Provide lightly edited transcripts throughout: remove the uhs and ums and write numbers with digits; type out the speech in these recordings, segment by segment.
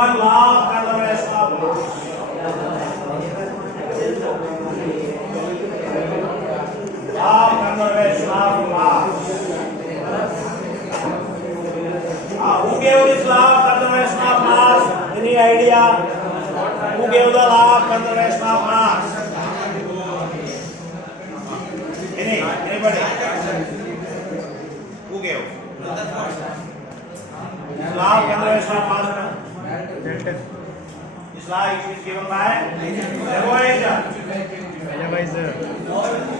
one, law of conservation of mass. Law of conservation of mass. Who gave this law of conservation of mass? Any idea? Who gave the law of conservation of mass? Anybody? Who gave? Law of conservation of mass. This law is given by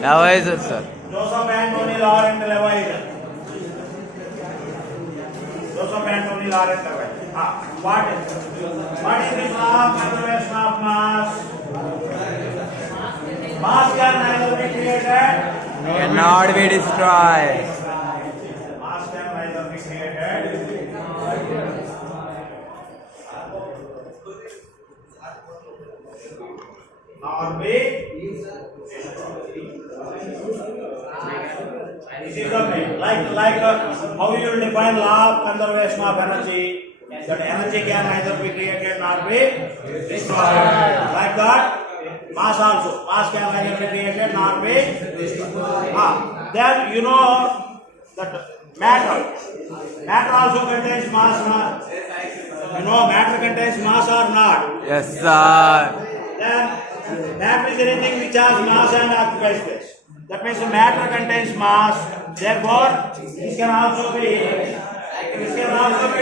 Lavoisier, sir. Joseph Anthony Laurent Lavoisier. Joseph Anthony Laurent Lavoisier. What is this law of conservation of mass? Mass can neither be created Cannot be destroyed. Mass can neither be created nor be this is the main. Like how you will define law of conservation of energy? That energy can neither be created nor be destroyed. Like that, mass also. Mass can neither be created nor be destroyed. Then you know that matter. Matter also contains mass. You know matter contains mass or not? Yes, sir. Then matter is anything which has mass and occupies space. That means matter contains mass. Therefore, this can also be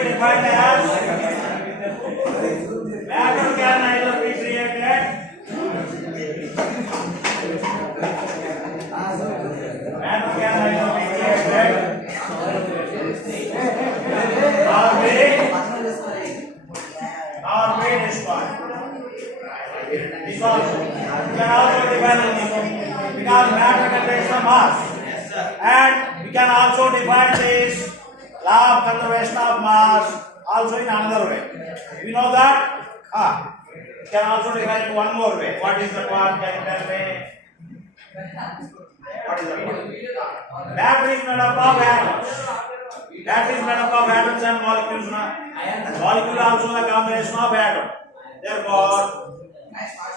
defined as matter can neither be created nor be destroyed. This also can also define because matter contains the mass. And we can also define this law of conservation of mass also in another way. We know that we can also define it one more way. What is that one? Can you tell me? What is that one? Matter is made up of atoms. Matter is made up of atoms and molecules. Molecule also the combination of atoms. Therefore,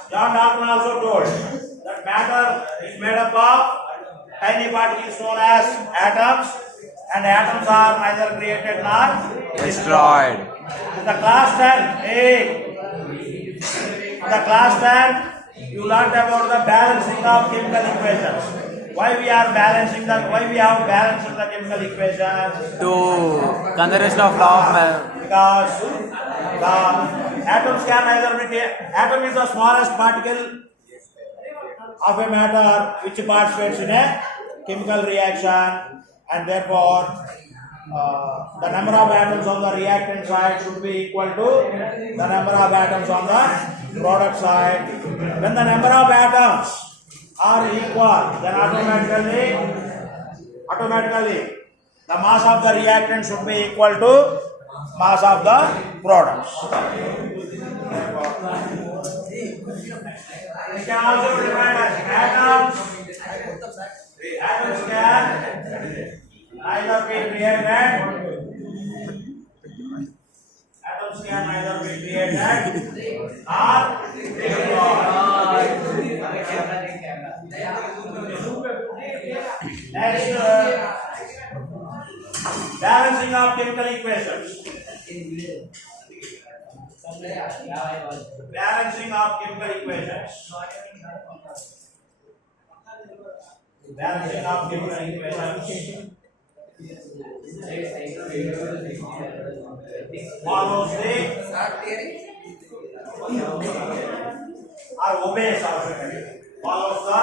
John Dalton also told that matter is made up of tiny particles known as atoms, and atoms are neither created nor Destroyed. In the class 10, you learned about the balancing of chemical equations. Why we have balanced the chemical equations? To conservation of law of Because the atoms can neither be atom is the smallest particle of a matter which participates in a chemical reaction, and therefore the number of atoms on the reactant side should be equal to the number of atoms on the product side. When the number of atoms are equal, then automatically the mass of the reactant should be equal to mass of the products. We can also define as atoms. Atoms can neither be created. Atoms can neither be created nor destroyed. Next, balancing of chemical equations. Balancing of chemical equations. Balancing of chemical equations follows the or obeys also follows the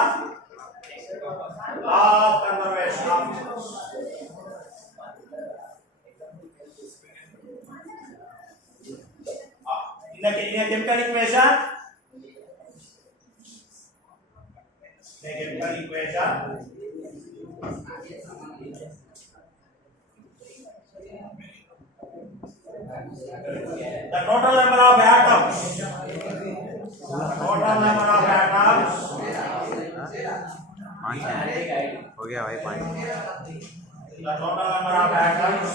law of conservation of mass. In a chemical equation, the total number of atoms. हो गया भाई पानी. The total number of atoms